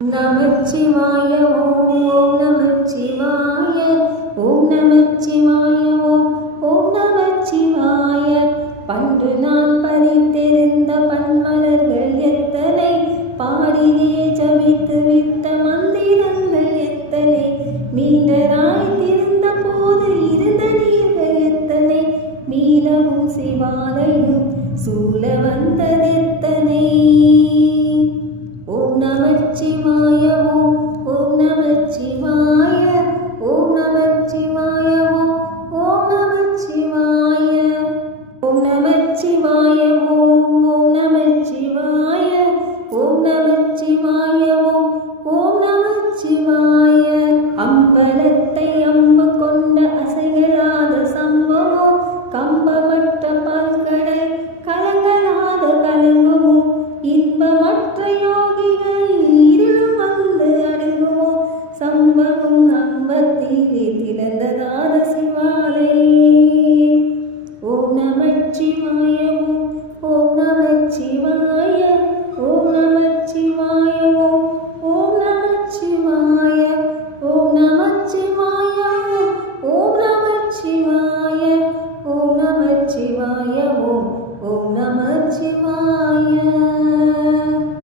நமச்சிவாய ஓம் நமச்சிவாய ஓம் நமச்சிவாய ஓம் நமச்சிவாய. பண்டு நான் பதித்திருந்த பன்மலர்கள் எத்தனை, பாடியே ஜபித்து விட்ட மந்திரங்கள் எத்தனை, மீண்டராய் திருந்த போது இருந்த நீர்கள் எத்தனை, மீளவும் சிவாலயம் சூழ வந்ததெத்தனை. ஓம் நமச்சிவாய ஓம் நமச்சிவாய ஓம் நமச்சிவாய ஓம் நமச்சிவாய. ஓம் நமச்சிவாய ஓம் நமச்சிவாய ஓம் நமச்சிவாய ஓம் நமச்சிவாய. அம்பலத்தை